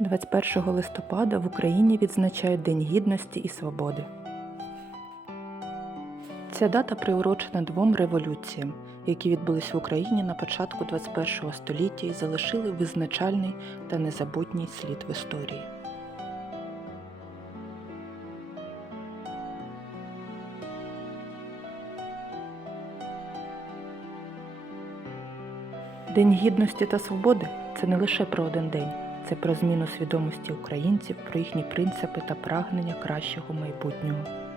21 листопада в Україні відзначають День Гідності і Свободи. Ця дата приурочена двом революціям, які відбулись в Україні на початку 21 століття і залишили визначальний та незабутній слід в історії. День гідності та свободи це не лише про один день, це про зміну свідомості українців, про їхні принципи та прагнення кращого майбутнього.